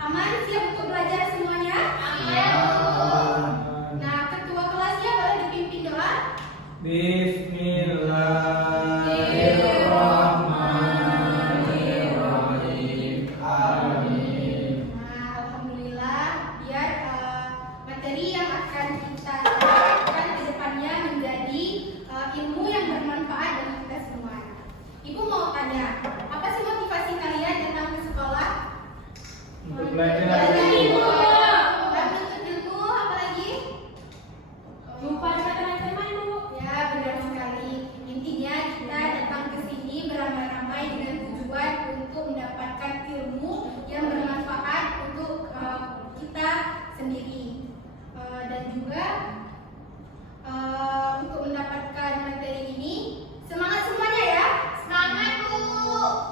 Aman? Siap untuk belajar semuanya? Aman. Nah, ketua kelasnya boleh dipimpin doa. Bismillahirrahmanirrahim. Amin. Nah, alhamdulillah, biar materi yang akan kita sampaikan ke depannya menjadi ilmu yang bermanfaat bagi kita semua. Ibu mau tanya, apa sih motivasi kalian datang ke sekolah? Untuk belajar. Ibu. Dan menuntut ilmu, apa lagi? Lupa dengan teman-teman, Bu. Ya, benar sekali. Intinya kita datang ke sini beramai-ramai dengan tujuan untuk mendapatkan ilmu yang bermanfaat untuk kita sendiri. Dan juga untuk mendapatkan materi ini, semangat semuanya ya. Semangat, Bu.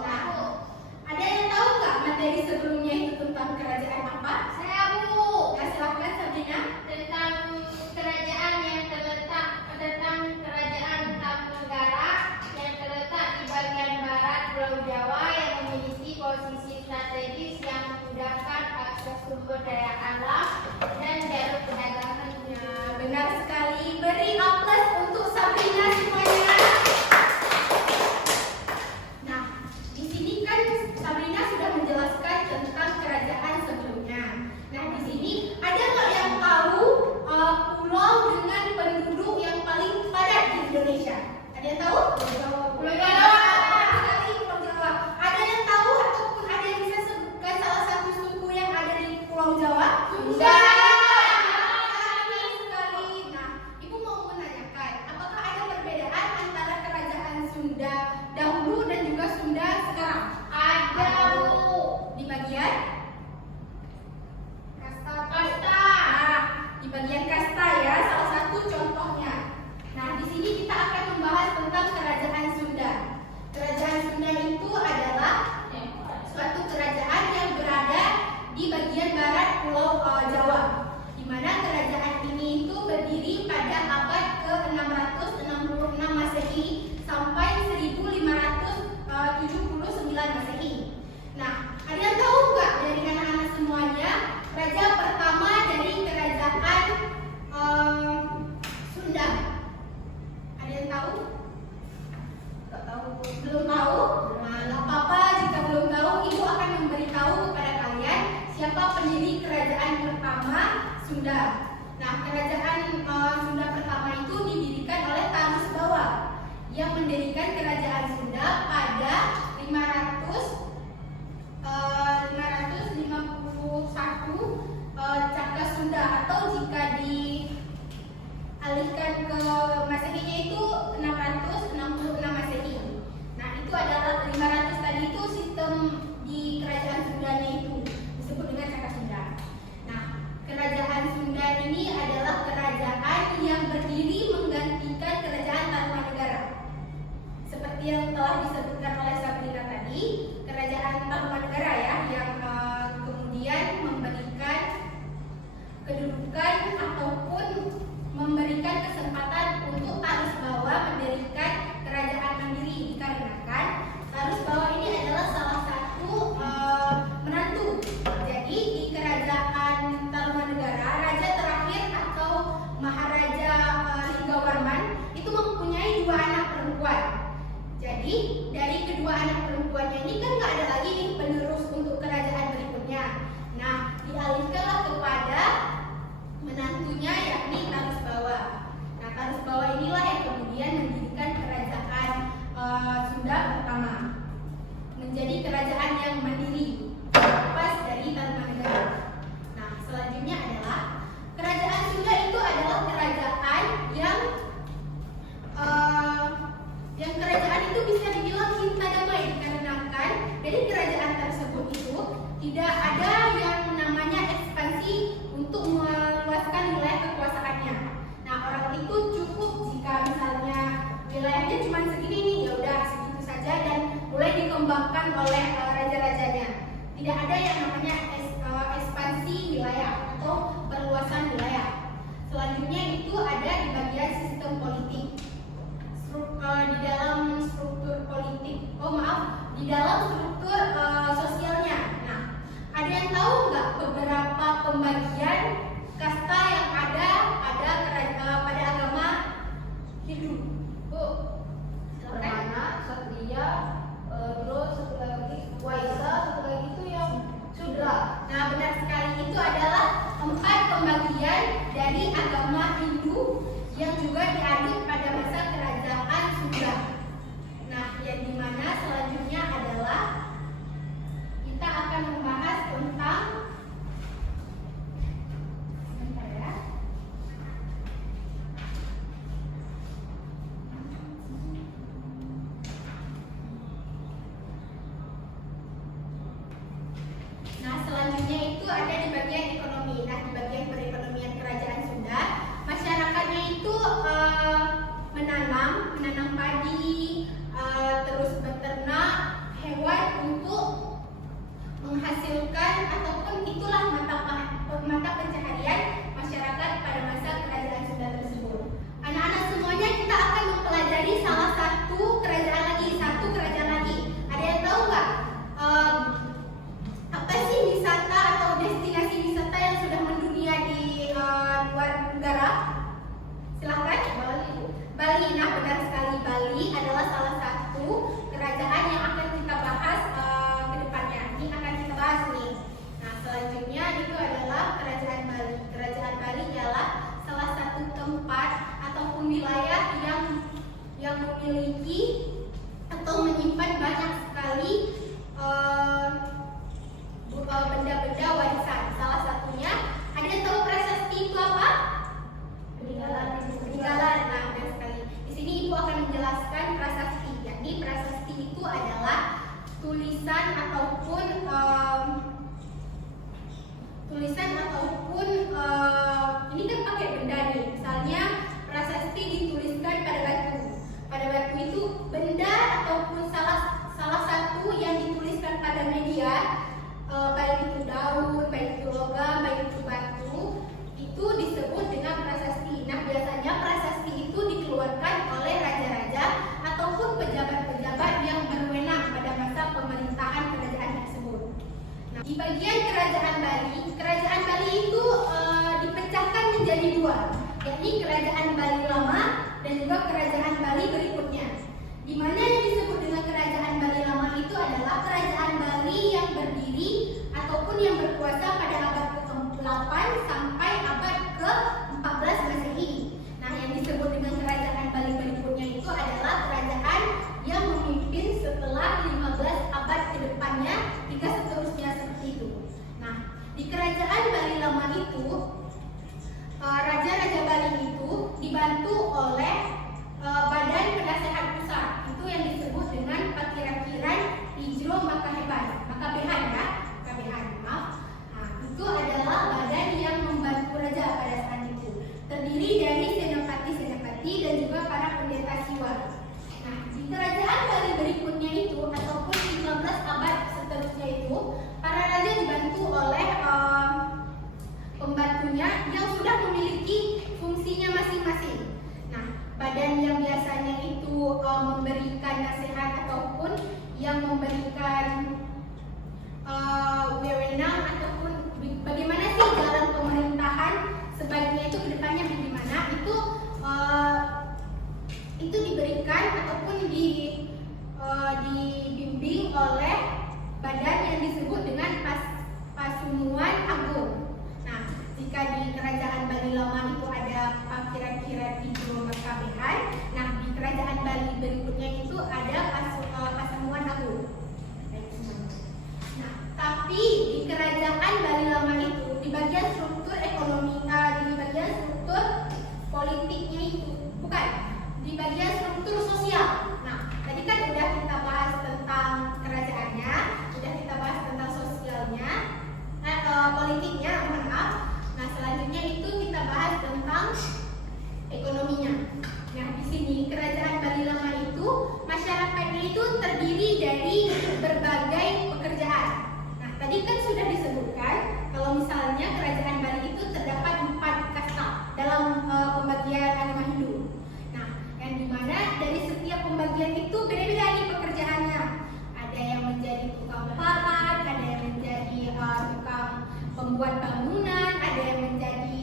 Nah, ada yang tahu nggak materi sebelumnya itu tentang kerajaan apa? Saya, Bu. Ya, silakan Sabrina. Tentang kerajaan yang terletak tentang kerajaan Tamanegara yang terletak di bagian barat Pulau Jawa yang memiliki posisi strategis yang memudahkan akses sumber daya alam dan jalur perdagangannya. Benar sekali. Beri aplaus untuk Sabrina semuanya. Nah, di sini kan Sabrina sudah menjelaskan tentang kerajaan sebelumnya. Nah, di sini ada nggak yang tahu pulau dengan penduduk yang paling padat di Indonesia? Ada yang tahu? Pulau Jawa. Sekali Pulau Jawa. Ada yang tahu ataupun ada yang bisa sebutkan salah satu suku yang ada di Pulau Jawa? Sunda. Sekali. Nah, Ibu mau menanyakan, apakah ada perbedaan antara kerajaan Sunda dahulu dan juga Sunda sekarang? Ada, Bu. Di bagian Kasta. Nah, di bagian kasta ya, salah satu contohnya. Nah, di sini kita akan membahas tentang kerajaan Sunda. Kerajaan Sunda itu adalah suatu kerajaan yang berada di bagian barat Pulau Jawa, di mana kerajaan ini itu berdiri pada abad ke-666 Masehi sampai 1579 Masehi. Nah, ada yang tahu nggak dari anak-anak semuanya raja pertama dari kerajaan Sunda? Ada yang tahu? Nggak tahu? Belum tahu? Nah, nggak apa-apa jika belum tahu. Ibu akan memberitahu kepada kalian siapa pendiri kerajaan pertama Sunda. Nah, kerajaan Sunda pertama itu didirikan oleh Tarus Bawa yang mendirikan kerajaan Sunda pada 551 Caka Sunda, atau jika dialihkan ke Masehinya itu 666 Masehi. Nah, itu adalah 500 tadi itu sistem di kerajaan Sundanya itu disebut dengan Caka Sunda. Nah, kerajaan Sunda ini adalah kerajaan yang berdiri menggantikan kerajaan Tarumanegara. Seperti yang telah disebutkan oleh Sabrina tadi, kerajaan Tarumanegara ya yang kemudian memberikan kedudukan ataupun memberikan kesempatan untuk Tarus Bawa mendirikan kerajaan mandiri, dikarenakan Tarus Bawa ini adalah salah satu menantu. Jadi di kerajaan Tarumanegara, raja terakhir atau Maharaja Linggawarman itu mempunyai 2 anak perempuan. Jadi dari kedua anak perempuannya ini kan nggak ada lagi nih penerus untuk kerajaan berikutnya. Nah, dialihkanlah kepada menantunya yakni Tarus Bawa. Nah, Tarus Bawa inilah yang kemudian mendirikan kerajaan Sunda pertama, menjadi kerajaan yang mandiri lepas dari Tarumanegara. Nah, selanjutnya adalah kerajaan Sunda itu adalah kerajaan yang kerajaan itu bisa dibilang cinta damai, dikarenakan dari kerajaan tersebut itu tidak ada yang namanya ekspansi untuk meluaskan wilayah kekuasaannya. Nah, orang itu cukup jika misalnya wilayahnya cuma segini nih, ya udah segitu saja dan mulai dikembangkan oleh raja-rajanya. Tidak ada yang namanya ekspansi wilayah atau perluasan wilayah. Selanjutnya itu ada di bagian sistem politik. Di dalam struktur sosialnya. Nah, ada yang tahu nggak ada di bagian ekonomi. Nah, di bagian perekonomian kerajaan Sunda, masyarakatnya itu menanam padi, terus beternak hewan untuk menghasilkan ataupun itulah mata pencaharian masyarakat pada masa kerajaan Sunda tersebut. Anak-anak semuanya kita akan mempelajari salah satu kerajaan lagi. Ada yang tahu nggak? Apa sih wisata atau destinasi wisata yang sudah mendunia di luar negara? Silahkan. Bali. Nah, benar sekali, Bali adalah salah satu kerajaan yang akan kita bahas ke depannya. Ini akan kita bahas nih. Nah, selanjutnya itu adalah kerajaan Bali. Kerajaan Bali ialah salah satu tempat ataupun wilayah yang memiliki atau menyimpan banyak sekali benda-benda warisan. Salah satunya, ada yang tahu prasasti itu apa? Peninggalan. Nah, benar sekali. Di sini Ibu akan menjelaskan prasasti. Jadi prasasti itu adalah tulisan ataupun ini kan pakai benda nih. Misalnya prasasti dituliskan pada batu. Pada batu itu benda ataupun salah satu yang dituliskan pada media, baik itu daun, baik itu logam, baik itu batu, itu disebut dengan prasasti. Nah, biasanya prasasti itu dikeluarkan oleh raja-raja ataupun pejabat-pejabat yang berwenang pada masa pemerintahan kerajaan tersebut. Nah, di bagian kerajaan Bali itu dipecahkan menjadi dua, yakni kerajaan Bali lama dan juga kerajaan Bali berikutnya. Di mana yang disebut dengan kerajaan Bali lama itu adalah kerajaan Bali yang berdiri ataupun yang berkuasa pada abad ke-8 sampai abad ke-14 Masehi. Nah, yang disebut dengan kerajaan Bali berikutnya itu adalah kerajaan yang memimpin setelah 15 abad ke depannya hingga seterusnya seperti itu. Nah, di kerajaan Bali lama itu raja-raja Bali itu dibantu oleh Badan Penasehat Pusat, itu yang disebut dengan Pakirakiran Hijro Makabehan, maaf. Nah, itu adalah badan yang membantu raja pada saat itu. Terdiri dari senopati dan juga para pendeta siwa. Nah, di kerajaan Bali berikutnya itu ataupun 15 abad seterusnya itu, para raja dibantu oleh pembantunya yang sudah memiliki fungsinya masing-masing. Nah, badan yang biasanya itu memberikan nasihat ataupun yang memberikan wewenang ataupun bagaimana sih jalan pemerintahan sebaiknya itu kedepannya bagaimana, itu diberikan ataupun dibimbing oleh badan yang disebut dengan Pasumuan Agung. Nah, jika di kerajaan Bali lama itu ada Pakirakiran Hijro Makabehan, nah di kerajaan Bali berikutnya itu ada Pasumuan Agung. Nah, tapi di kerajaan Bali lama itu di bagian struktur ekonomi, di bagian struktur politiknya itu bukan di bagian struktur sosial. Nah, tadi kan udah kita bahas tentang kerajaannya, udah kita bahas tentang sosialnya, politiknya, maaf. Nah, selanjutnya itu kita bahas tentang ekonominya. Nah, di sini kerajaan Bali lama itu masyarakatnya itu terdiri dari berbagai pekerjaan. Nah, tadi kan sudah disebutkan kalau misalnya kerajaan Bali itu terdapat 4 kasta dalam pembagian agama Hindu. Nah, yang dimana dari setiap pembagian itu beda-beda nih pekerjaannya. Ada yang menjadi tukang pahat, ada yang menjadi tukang pembuat bangunan, ada yang menjadi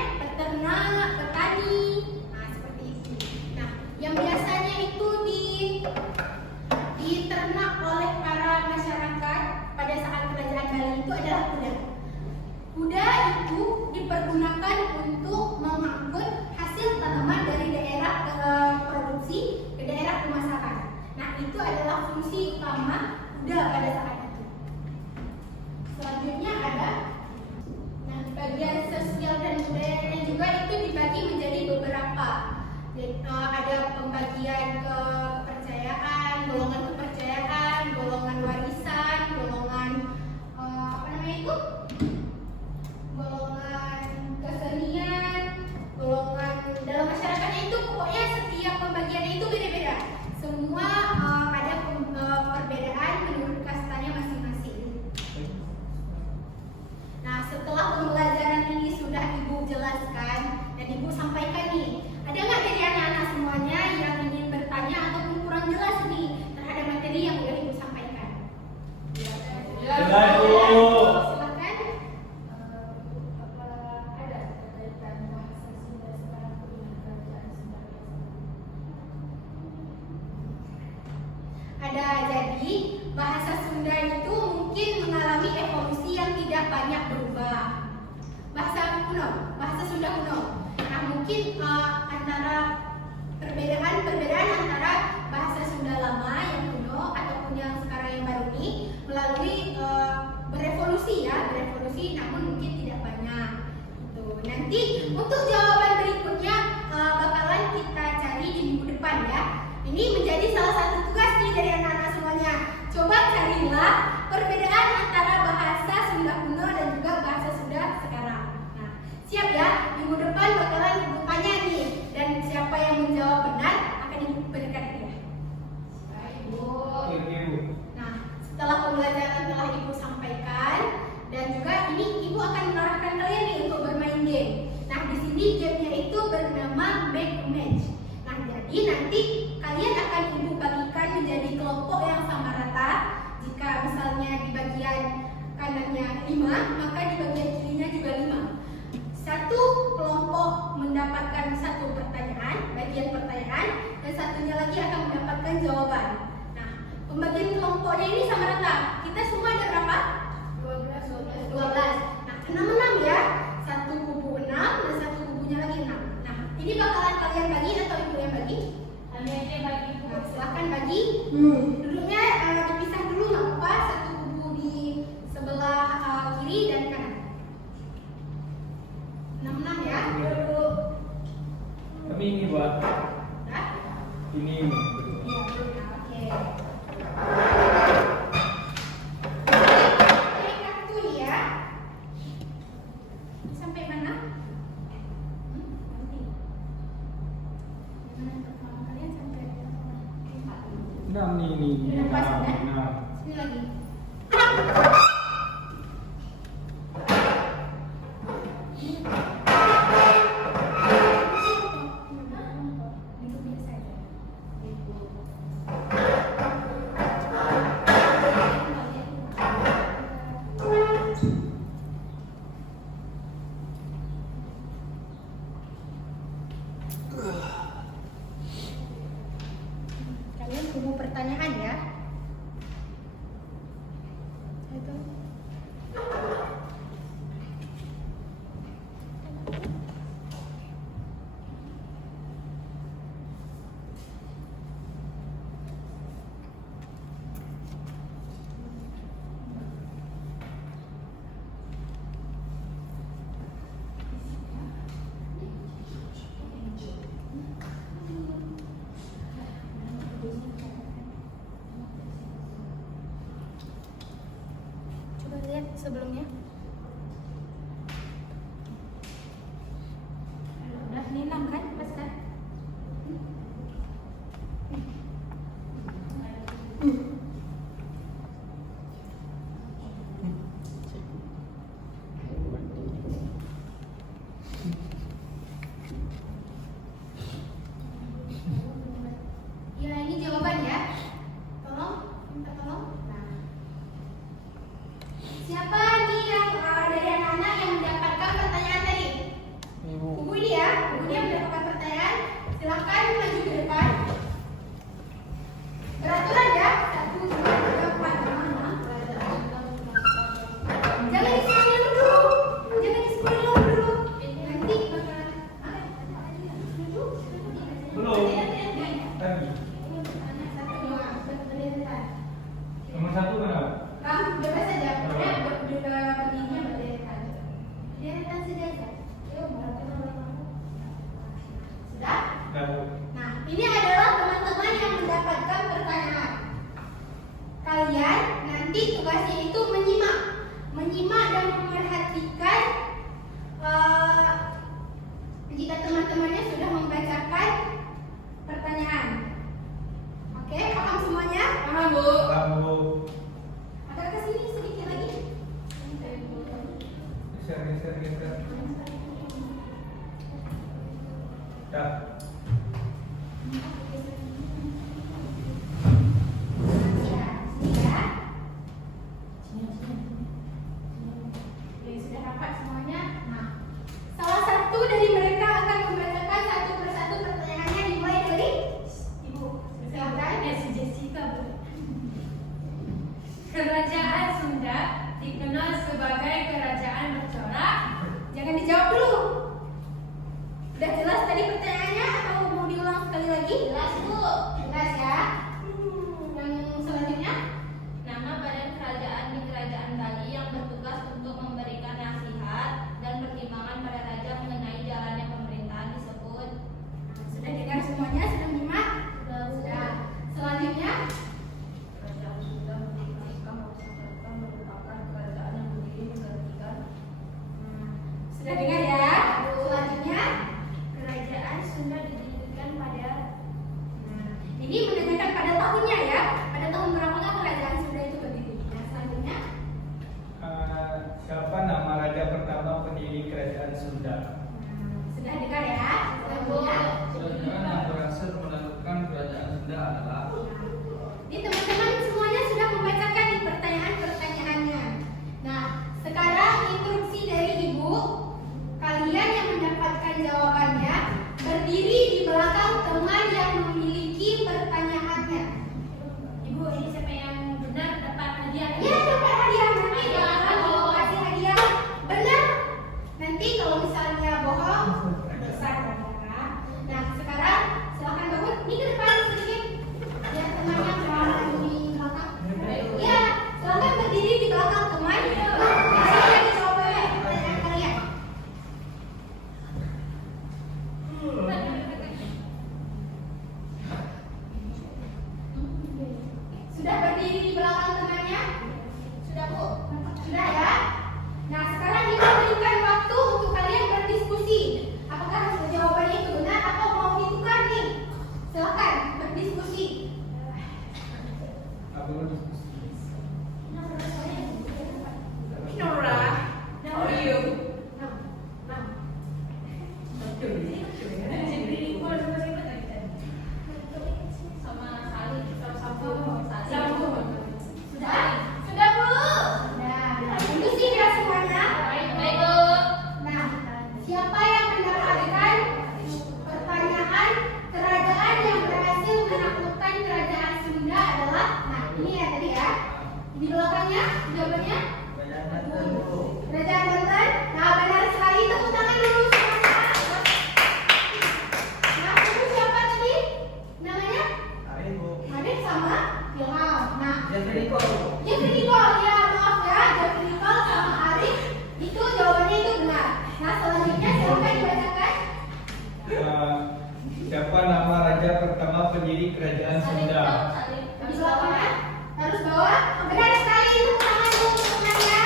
peternak, petani. Nah, seperti itu. Nah, yang biasanya itu diternak oleh para masyarakat pada saat kerajaan Bali itu adalah kuda. Kuda itu dipergunakan untuk mengangkut hasil tanaman dari daerah produksi ke daerah pemasaran. Nah, itu adalah fungsi utama kuda pada saat itu. Selanjutnya ada bagian sosial dan budayanya juga itu dibagi menjadi beberapa. Jadi, ada pembagian kepercayaan, golongan kepercayaan, golongan warisan, golongan banyak berubah. Bahasa kuno, bahasa Sunda kuno. Nah, mungkin antara perbedaan antara bahasa Sunda lama yang kuno ataupun yang sekarang yang baru ini melalui berevolusi, namun mungkin tidak banyak. Tuh, nanti untuk jawaban berikutnya bakalan kita cari di minggu depan ya. Ini menjadi salah satu tugas nih dari anak-anak semuanya. Coba carilah perbedaan antara bahasa Sunda kuno dan juga bahasa Sunda sekarang. Nah, siap ya? Minggu depan bakalan bertanya nih, dan siapa yang menjawab benar akan diberikan hadiah. Baik, Bu. Nah, setelah pembelajaran telah Ibu sampaikan dan juga ini Ibu akan mengarahkan kalian nih untuk bermain game. Nah, di sini gamenya itu bernama Make a Match. Nah, jadi nanti kalian akan Ibu bagikan menjadi kelompok yang sama rata. Jika misalnya di bagian kanannya 5, maka di bagian kirinya juga 5. Satu kelompok mendapatkan satu pertanyaan, bagian pertanyaan, dan satunya lagi akan mendapatkan jawaban. Nah, pembagian kelompoknya ini sama rata. Kita semua ada berapa? 12. Nah, 6 ya. Satu kubu 6 dan satu kubunya lagi 6. Nah, ini bakalan kalian bagi atau Ibu yang bagi? Kami aja bagi. Nah, silakan bagi. Duduknya dipisah dulu nggak apa-apa. Satu kubu di sebelah kiri dan kanan. 6 ya. Duduk. Kami ini buat Nah, ini. iya, oke. Oke, kartu nih ya. Sampai mana? Nanti. Mana kalian sampai 4. Enam ini. Udah pas, ya? Enam. Sini lagi. Kalian tunggu pertanyaan ya. Itu. Coba lihat sebelumnya. Udah ini 6 kan? Pas kan? Ya, ini jawaban ya. Tolong, minta tolong. Nah. Siapa nih yang dari anak-anak yang mendapatkan pertanyaan tadi? Ibu ini ya, Ibu ini yang mendapatkan pertanyaan. Silakan maju ke depan. Beraturan ya. 1, 2, 3, 4, 5. Jangan di scroll dulu. Jangan di scroll dulu. Nanti bakalan. Belum. Tadi. Nomor 1 mana? Kamu bebas saja. Pokoknya berdirinya berdirikan. Berdirikan saja aja. Yuk, sudah? Tahu. Nah, ini adalah teman-teman yang mendapatkan pertanyaan. Kalian nanti tugasnya itu menyimak dan memerhatikan jika teman-temannya sudah membacakan pertanyaan. Oke, paham semuanya? Paham, Bu. Tahu. Agak ke sini sedikit lagi. Geser. Dah. Oke, sudah dapat semuanya. Nah, salah satu dari mereka akan membacakan satu persatu pertanyaannya dimulai dari Ibu. Silakan. Jessica. Kerajaan Sunda dikenal sebagai kerajaan Sudah jelas tadi pertanyaannya atau mau diulang sekali lagi? Jelas, Bu. Jelas ya. Yang selanjutnya? Nama badan kerajaan di Kerajaan Bali yang bertugas untuk memberikan nasihat dan pertimbangan pada raja mengenai jalannya pemerintahan disebut. Sudah dengar semuanya? Sudah menyimak? Sudah. Selanjutnya? Kerajaan Sunda mendirikan Mausapatan merupakan kerajaan yang berdiri menggantikan Sudah dengar ya? Selanjutnya? Kerajaan Sunda didirikan pada Ini menanyakan pada tahunnya ya. Pada tahun berapakah kerajaan Sunda itu berdiri? Nah, selanjutnya? Siapa nama raja pertama pendiri kerajaan Sunda? Sudah dengar ya? Selanjutnya? Selanjutnya yang berhasil menaklukkan kerajaan Sunda adalah Ini teman-teman semuanya sudah membacakan nih pertanyaan-pertanyaannya. Nah, sekarang instruksi dari ibu, kalian yang mendapatkan jawabannya berdiri di belakang teman yang memiliki pertanyaannya. Ibu, ini siapa yang benar dapat hadiah? Ya, dapat hadiah nanti kalau ibu kasih hadiah benar. Nanti kalau misalnya bohong besar hadiahnya. Nah, sekarang silakan bangun. Ini ke depan sedikit. Ya, temannya jangan di belakang. Ya, silakan berdiri di belakang teman. Kasih lagi jawabannya pertanyaan kalian. Sudah berdiri di belakang temannya? Sudah, Bu? Sudah ya? Nah, sekarang kita berikan waktu untuk kalian berdiskusi. Apakah jawabannya itu benar atau mau ditukar nih? Silakan berdiskusi. Aku mau diskusi. Nora, how are you? Sama Salih, sama Sudah? Sudah, Bu? Nah, diskusi ya semuanya. Baik, Bu. Nah, siapa yang mendapatkan pertanyaan kerajaan yang berhasil menaklukkan kerajaan Sunda adalah, nah ini ya tadi ya, di belakangnya jawabannya Kerajaan Banten. Nah, benar sekali, tepuk tangan dulu semuanya. Nah, itu siapa tadi? Namanya? Adit sama Ilham. Nah, Jeffrey Nicole, ya maaf ya, Jeffrey Nicole sama Arif itu jawabannya itu benar. Nah, selanjutnya silakan dibacakan. Siapa nama raja pertama pendiri kerajaan Sunda? Di belakangnya harus bawa. Benar sekali, itu tangan dulu untuk temannya.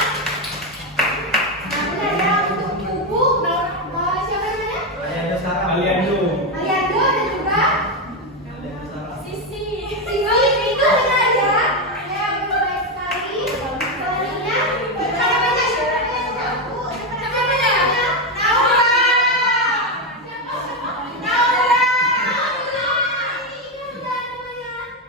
Nah, benar ya, untuk ibu bawa siapa namanya? Aliando. Aliando dan juga Sisi. Sisi, itu benar ya. Ya, benar baik sekali. Selanjutnya, siapa namanya? Siapa namanya? Siapa namanya? Naura. Naura. Ini benar namanya.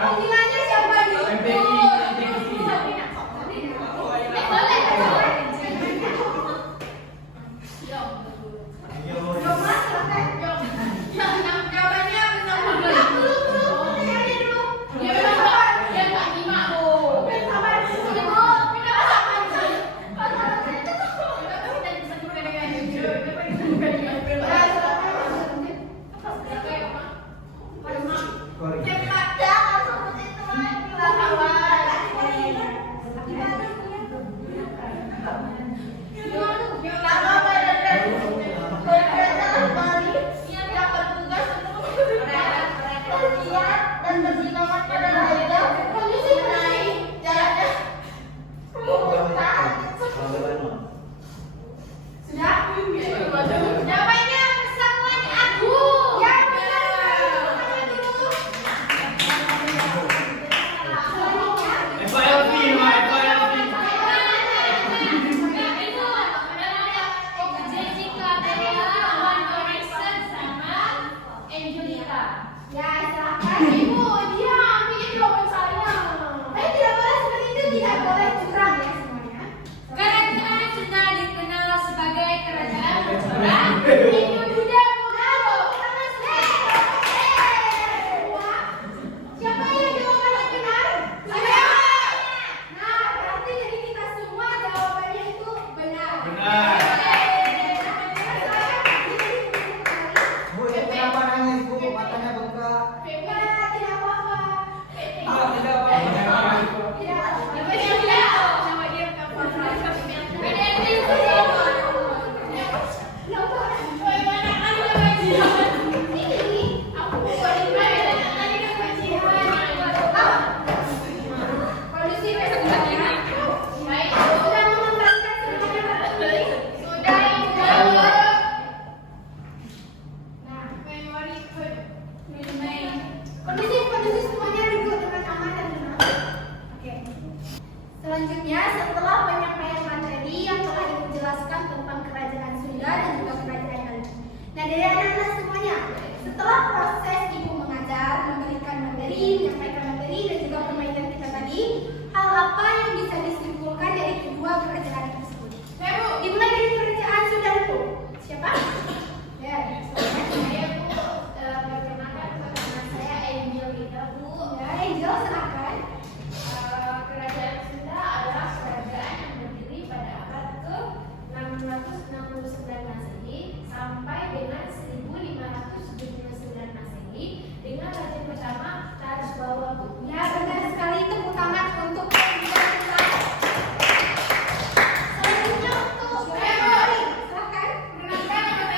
Panggilannya siapa nih? MPI. Jawabannya persamuan agung. Ya, benar. FLV, FLV. Jessica Bella, One Direction sama Angelica. Ya, silakan. Ibu, dia ambil jawaban saya. Tidak boleh seperti itu, tidak boleh curang ya semuanya. Kerajaan sudah dikenal sebagai kerajaan tersorang. Hindu-Buddha Bogoro. Siapa yang jawabannya benar? Saya. Nah, berarti jadi kita semua jawabannya itu benar. Benar. Bu, itu kenapa nangis, Bu? Matanya bengkak. Ya, tidak apa-apa. Ah, tidak apa-apa. Tidak apa-apa. Kondisi semuanya duduk dengan aman dan tenang. Oke. Selanjutnya, setelah penyampaian materi yang telah Ibu jelaskan tentang kerajaan Sunda dan juga kerajaan Bali. Nah, dari anak-anak semuanya, setelah proses Ibu mengajar, memberikan materi, menyampaikan materi, dan juga permainan kita tadi, hal apa yang bisa disimpulkan dari kedua kerajaan tersebut? Dimulai dari kerajaan Sunda dulu. Siapa? Ya, Saya perkenalkan nama saya Angelica, Bu. ya, Angel, silakan. Kerajaan Sunda adalah kerajaan yang berdiri pada abad ke-669 Masehi sampai dengan 1579 Masehi dengan raja pertama Tarasbawa, Bu. Ya, benar sekali, tepuk tangan untuk Angel kita. Selanjutnya untuk Mary, silakan. Perkenalkan nama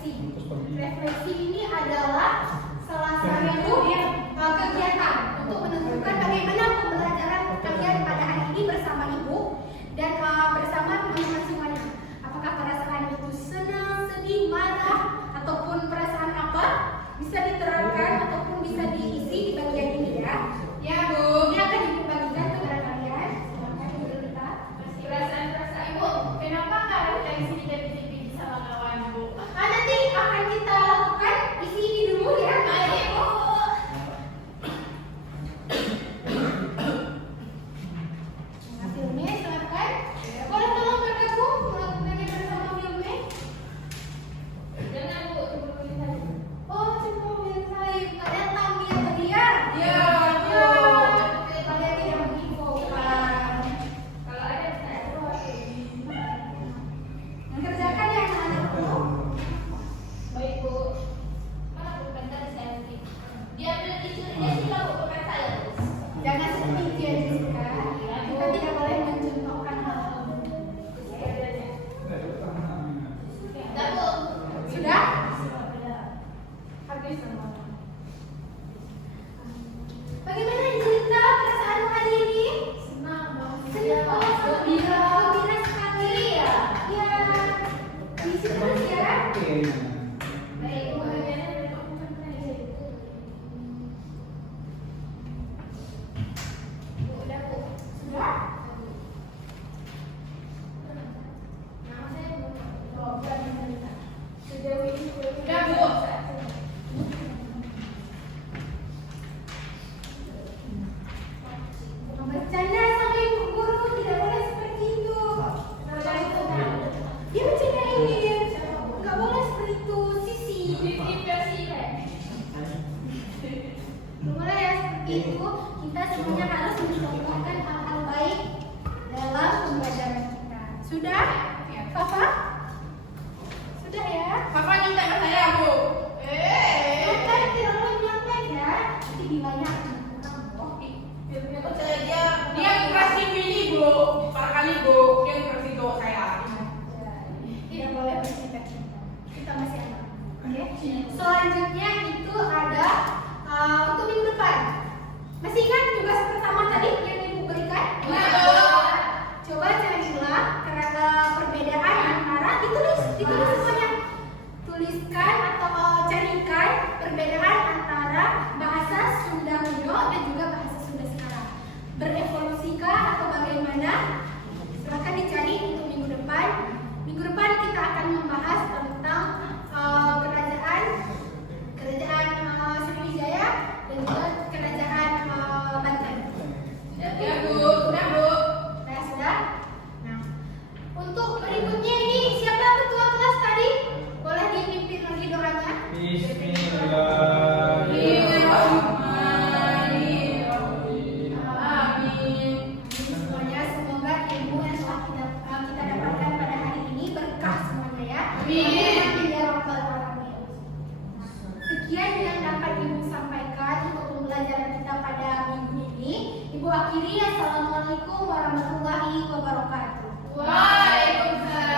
refleksi. Refleksi ini adalah salah satu kegiatan untuk menentukan bagaimana pembelajaran kalian pada hari ini bersama ibu dan bersama teman-teman semuanya. Apakah perasaan itu senang, sedih, marah, ataupun perasaan apa bisa diterangkan ataupun bisa diisi di bagian ini ya. Ya Bu, ini akan ibu bagikan kepada kalian. Silakan ibu Lita. Perasaan Ibu, kenapa nggak kita isi di DVD sama kawan Bu? Nanti akan kita lakukan isi ini dulu ya. Ayo Bu. Nah, filmnya silakan. Boleh tolong bergabung melakukannya bersama filmnya. Jangan Bu, coba tulisan. Oh, coba lihat saya. Kalian tahu dia tadi ya? Iya, Bu. Kalian tidak menginfo kan? Kalau ada saya Mengerjakan ya anak-anakku. baik Bu. Mana Bu bentar saya nanti. Dia ambil tisurnya sih Bu, bukan saya Bu. Jangan seperti itu ya Jessica. Kita tidak boleh mencontohkan hal-hal buruk. Dah Bu. Sudah? Habis semua. Bagaimana cerita perasaan hari ini? Senang dong. Senang, gembira sekali ya. Ya, isi terus ya. Baik Bu, bagiannya dari kamu kan tadi. Bu, udah Bu. Sudah? Nama saya Bu. Oh, bukan cerita. Sejauh ini Udah Bu. Bukan bercanda sama ibu guru, tidak boleh seperti itu. Dia bercandain. Nggak boleh seperti itu, Sisi. Vivi versi Ren. Nggak boleh ya seperti itu. Kita semuanya harus mencontohkan hal-hal baik dalam pembelajaran kita. Sudah? Papa? Sudah ya? Papa minta ke saya Bu. Nyontek, tidak boleh nyontek ya. Nanti nilainya akan kurang loh. Dia kasih pilih Bu, barangkali Bu, dia kasih doa saya. Tidak boleh bercita-cita. Kita masih aman. Oke. Selanjutnya itu ada untuk minggu depan. Masih ingat tugas pertama tadi yang ibu berikan? Iya, Bu. Coba carilah karena perbedaan antara ditulis semuanya. Tuliskan atau carikan perbedaan antara bahasa Sunda kuno dan juga bahasa Sunda sekarang. Berevolusikah atau bagaimana? Silakan dicari untuk minggu depan. Minggu depan kita akan membahas tentang kerajaan Sriwijaya dan juga kerajaan Banten. Ya Bu, udah Bu. Nah, sudah. Nah, untuk berikutnya ini siapa ketua kelas tadi? Boleh dipimpin lagi doanya? Amin. Semuanya semoga ilmu yang telah kita dapatkan pada hari ini berkah semuanya ya. Amin. Ya Rabbal Alamin. Sekian yang dapat Ibu sampaikan untuk pembelajaran kita pada minggu ini. Ibu akhiri. Assalamualaikum warahmatullahi wabarakatuh. Waalaikumsalam.